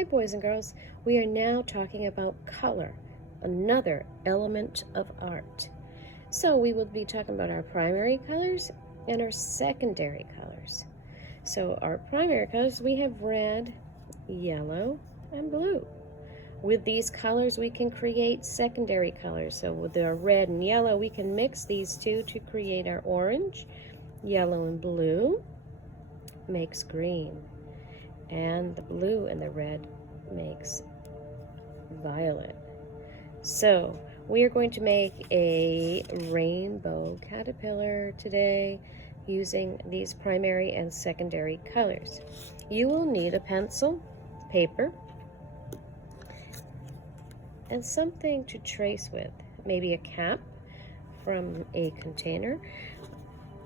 Hi boys and girls, we are now talking about color, another element of art. So we will be talking about our primary colors and our secondary colors. So our primary colors, we have red, yellow, and blue. With these colors we can create secondary colors. So with our red and yellow we can mix these two to create our orange. Yellow and blue makes green. And the blue and the red makes violet. So we are going to make a rainbow caterpillar today using these primary and secondary colors. You will need a pencil, paper, and something to trace with. Maybe a cap from a container.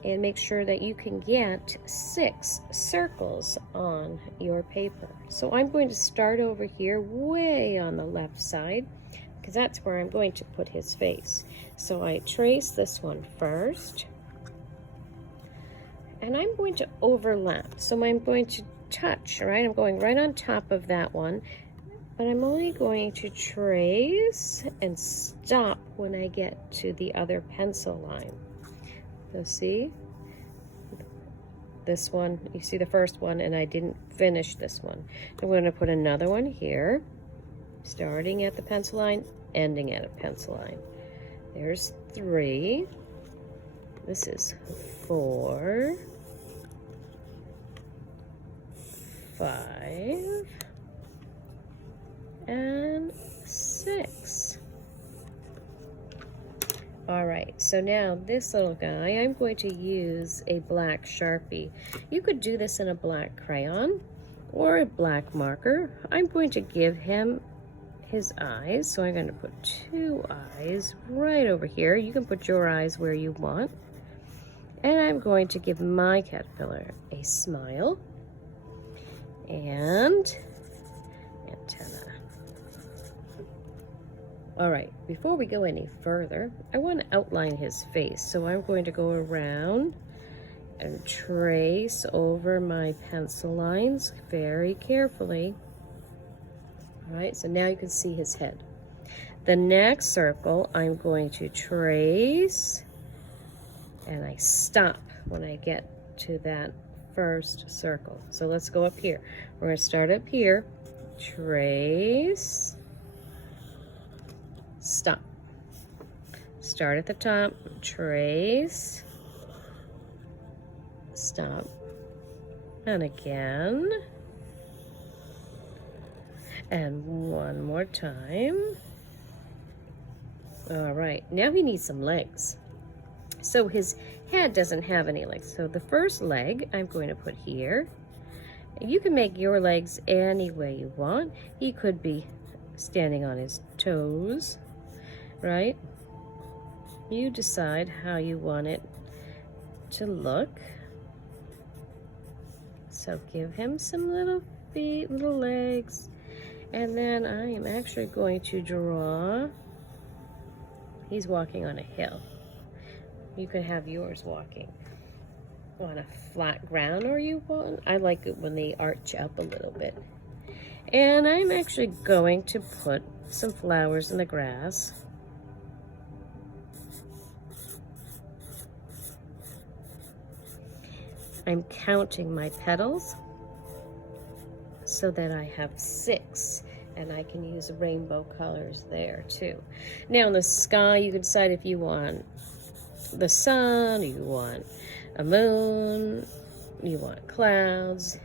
And make sure that you can get 6 circles on your paper. So I'm going to start over here way on the left side because that's where I'm going to put his face. So I trace this one first and I'm going to overlap. So I'm going to touch, right? I'm going right on top of that one, but I'm only going to trace and stop when I get to the other pencil line. So see, this one, you see the first one, and I didn't finish this one. I'm going to put another one here, starting at the pencil line, ending at a pencil line. There's 3. This is 4, 5, and 6. All right, so now this little guy, I'm going to use a black Sharpie. You could do this in a black crayon or a black marker. I'm going to give him his eyes, so I'm going to put 2 eyes right over here. You can put your eyes where you want. And I'm going to give my caterpillar a smile and antenna. All right, before we go any further, I want to outline his face. So I'm going to go around and trace over my pencil lines very carefully. All right, so now you can see his head. The next circle, I'm going to trace, and I stop when I get to that first circle. So let's go up here. We're going to start up here, trace, stop. Start at the top, trace, stop, and again, and one more time. All right, now he needs some legs. So his head doesn't have any legs. So the first leg I'm going to put here. You can make your legs any way you want. He could be standing on his toes, right? You decide how you want it to look. So give him some little feet, little legs, and then I am actually going to draw. He's walking on a hill. You could have yours walking on a flat ground, or you want, I like it when they arch up a little bit. And I'm actually going to put some flowers in the grass. I'm counting my petals so that I have 6, and I can use rainbow colors there too. Now in the sky, you can decide if you want the sun, you want a moon, you want clouds,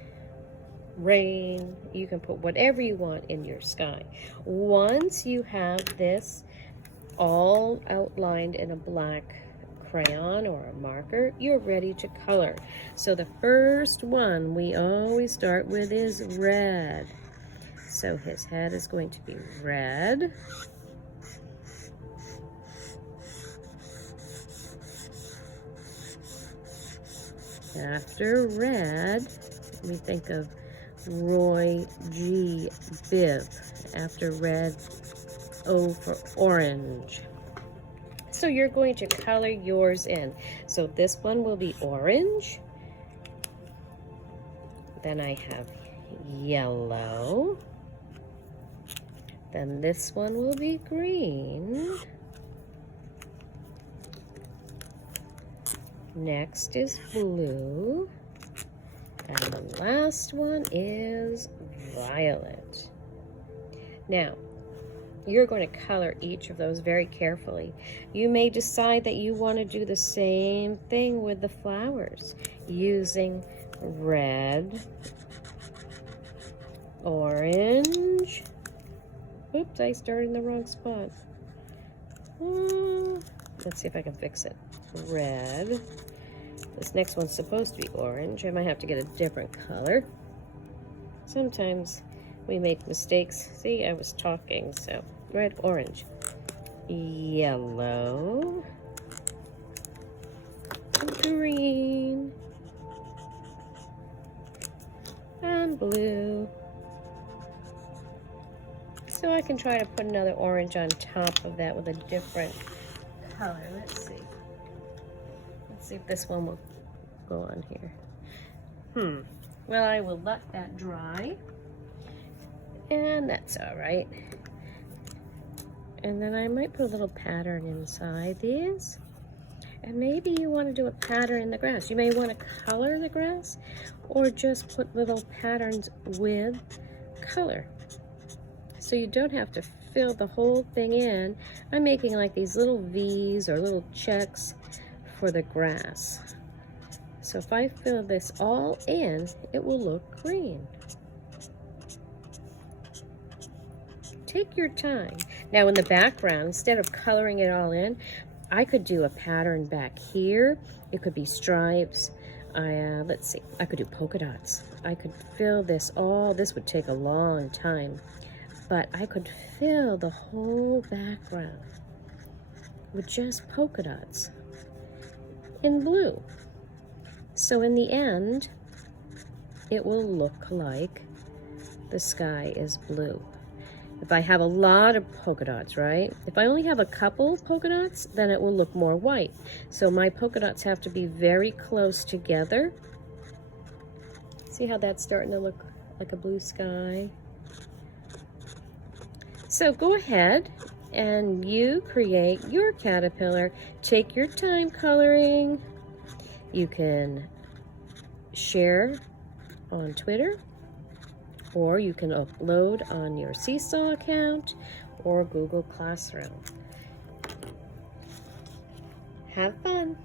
rain. You can put whatever you want in your sky. Once you have this all outlined in a black crayon or a marker, you're ready to color. So the first one we always start with is red. So his head is going to be red. After red, we think of Roy G. Biv. After red, O for orange. So you're going to color yours in. So this one will be orange. Then I have yellow. Then this one will be green. Next is blue. And the last one is violet. Now, you're going to color each of those very carefully. You may decide that you want to do the same thing with the flowers using red, orange. Oops, I started in the wrong spot. Let's see if I can fix it. Red. This next one's supposed to be orange. I might have to get a different color. Sometimes we make mistakes. See, I was talking, so red, orange, yellow, green, and blue. So I can try to put another orange on top of that with a different color. Let's see. Let's see if this one will go on here. Well, I will let that dry. And that's all right. And then I might put a little pattern inside these. And maybe you want to do a pattern in the grass. You may want to color the grass or just put little patterns with color. So you don't have to fill the whole thing in. I'm making like these little V's or little checks for the grass. So if I fill this all in, it will look green. Take your time. Now in the background, instead of coloring it all in, I could do a pattern back here. It could be stripes. Let's see, I could do polka dots. I could fill this all, this would take a long time, but I could fill the whole background with just polka dots in blue. So in the end, it will look like the sky is blue. If I have a lot of polka dots, right? If I only have a couple polka dots, then it will look more white. So my polka dots have to be very close together. See how that's starting to look like a blue sky? So go ahead and you create your caterpillar. Take your time coloring. You can share on Twitter, or you can upload on your Seesaw account or Google Classroom. Have fun!